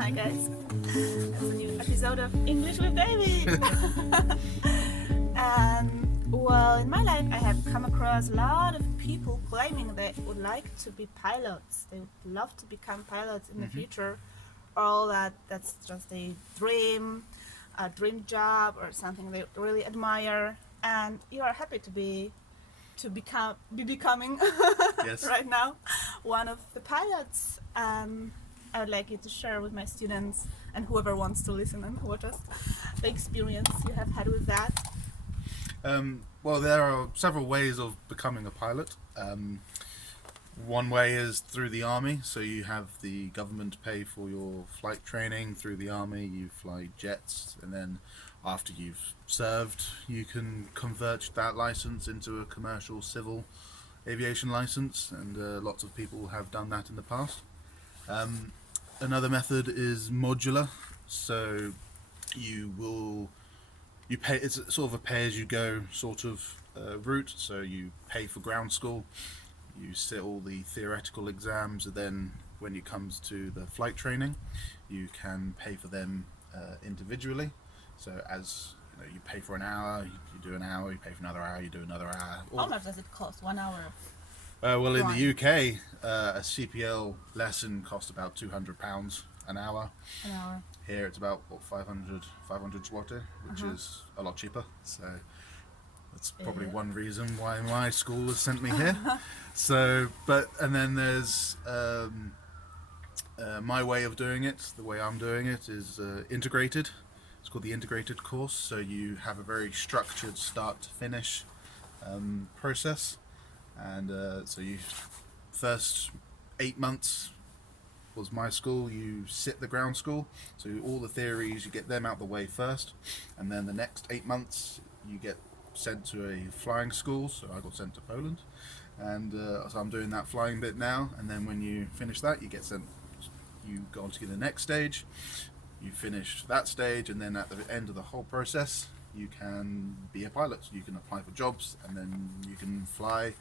Hi guys, that's a new episode of English with David. Well, in my life I have come across a lot of people claiming they would like to be pilots. They would love to become pilots in the future, or that's just a dream job or something they really admire. And you are happy to be becoming Yes. right now one of the pilots. I would like you to share with my students and whoever wants to listen and watch us the experience you have had with that. Well, there are several ways of becoming a pilot. One way is through the army, so you have the government pay for your flight training through the army. You fly jets, and then after you've served, you can convert that license into a commercial civil aviation license, and lots of people have done that in the past. Another method is modular, so you pay. It's sort of a pay-as-you-go sort of route. So you pay for ground school, you sit all the theoretical exams, and then when it comes to the flight training, you can pay for them individually. So as you know, you pay for an hour, you do an hour, you pay for another hour, you do another hour. How much does it cost? 1 hour? Well, in the UK, a CPL lesson costs about £200 an hour. An hour. Here it's about 500 zloty, which is a lot cheaper. So that's probably one reason why my school has sent me here. And then there's my way of doing it. The way I'm doing it is integrated. It's called the integrated course. So you have a very structured start to finish process. And so you first 8 months was my school. You sit the ground school, so all the theories you get them out the way first, and then the next 8 months you get sent to a flying school. So I got sent to Poland, and so I'm doing that flying bit now. And then when you finish that, you go on to the next stage. You finish that stage, and then at the end of the whole process, you can be a pilot. You can apply for jobs, and then you can fly.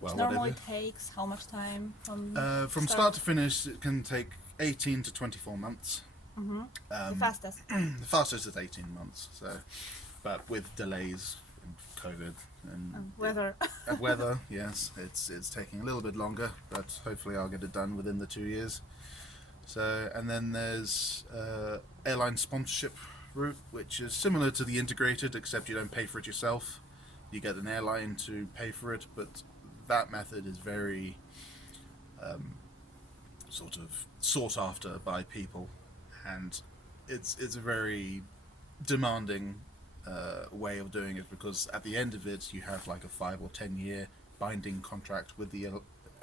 Well, Normally takes how much time from start to finish? It can take 18 to 24 months. The fastest. The fastest is 18 months. So, but with delays in COVID and Weather. yes, it's taking a little bit longer, but hopefully I'll get it done within the 2 years. So, and then there's airline sponsorship route, which is similar to the integrated, except you don't pay for it yourself. You get an airline to pay for it, but that method is very sort of sought after by people, and it's a very demanding way of doing it, because at the end of it you have like a 5 or 10 year binding contract with the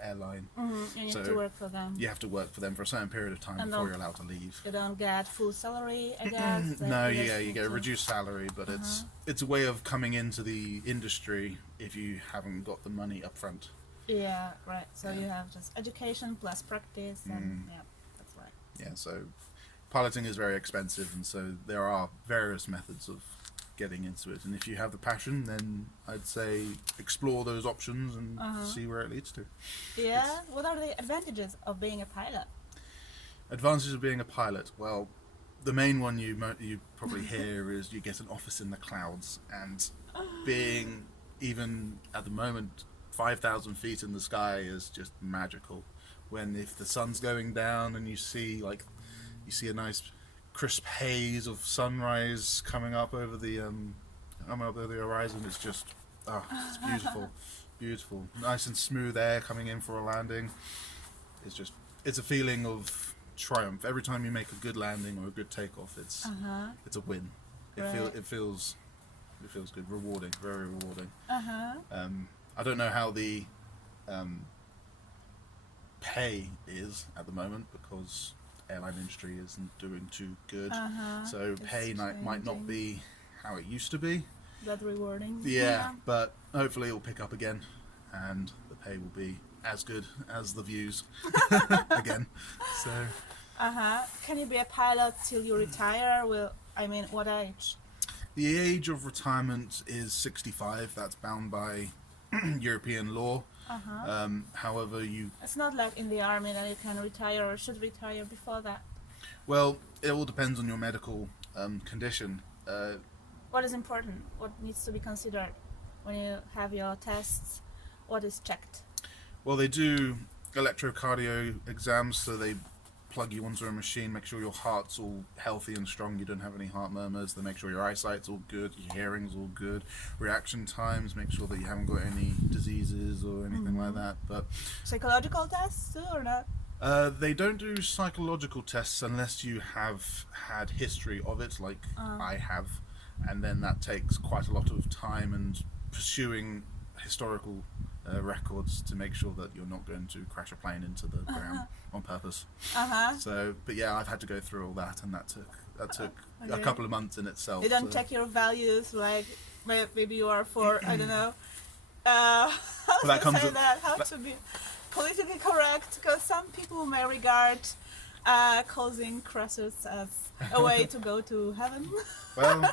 airline. You have to work for them. You have to work for them for a certain period of time before you're allowed to leave. You don't get full salary, I guess. No, you get a reduced salary, but it's a way of coming into the industry if you haven't got the money up front. Yeah, right. So you have just education plus practice, and that's right. Yeah, so piloting is very expensive, and so there are various methods of getting into it. And if you have the passion, then I'd say explore those options and see where it leads to. Yeah. What are the advantages of being a pilot? Advantages of being a pilot? Well, the main one you probably hear is you get an office in the clouds, and being even at the moment 5,000 feet in the sky is just magical. When if the sun's going down and you see a nice crisp haze of sunrise coming up over the horizon, it's just it's beautiful. Beautiful, nice and smooth air coming in for a landing. It's a feeling of triumph every time you make a good landing or a good takeoff. It's a win. It feels good, rewarding, very rewarding. I don't know how the pay is at the moment, because airline industry isn't doing too good. So pay might not be how it used to be. That rewarding. Yeah, but hopefully it'll pick up again, and the pay will be as good as the views again. So. Can you be a pilot till you retire? What age? The age of retirement is 65. That's bound by European law. However, It's not like in the army that you can retire or should retire before that. well, it all depends on your medical condition. What is important? What needs to be considered when you have your tests? What is checked? Well, they do electrocardio exams, so they plug you onto a machine, make sure your heart's all healthy and strong, you don't have any heart murmurs, they make sure your eyesight's all good, your hearing's all good, reaction times, make sure that you haven't got any diseases or anything like that. But Psychological tests too, or not? they don't do psychological tests unless you have had history of it, like I have, and then that takes quite a lot of time and pursuing historical records to make sure that you're not going to crash a plane into the ground on purpose. So, but yeah, I've had to go through all that, and that took a couple of months in itself. They don't check your values, like maybe you are for I don't know. How to be politically correct? Because some people may regard causing crashes as a way to go to heaven. Well,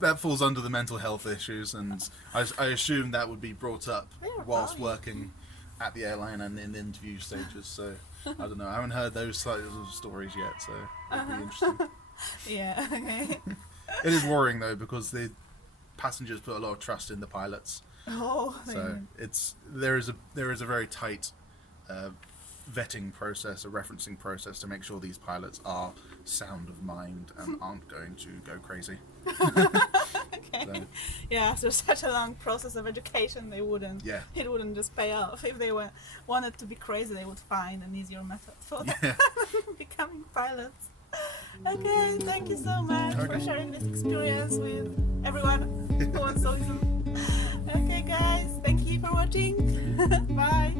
that falls under the mental health issues, and I assume that would be brought up whilst working at the airline and in the interview stages. So I don't know. I haven't heard those types of stories yet, so it'd be interesting. Yeah. Okay. It is worrying though, because the passengers put a lot of trust in the pilots. Oh. So there is a very tight vetting process, a referencing process to make sure these pilots are sound of mind and aren't going to go crazy. Okay. So, yeah, after such a long process of education, they wouldn't. Yeah. It wouldn't just pay off. If they wanted to be crazy, they would find an easier method for becoming pilots. Okay, thank you so much for sharing this experience with everyone who wants to listen. Okay, guys, thank you for watching. Bye.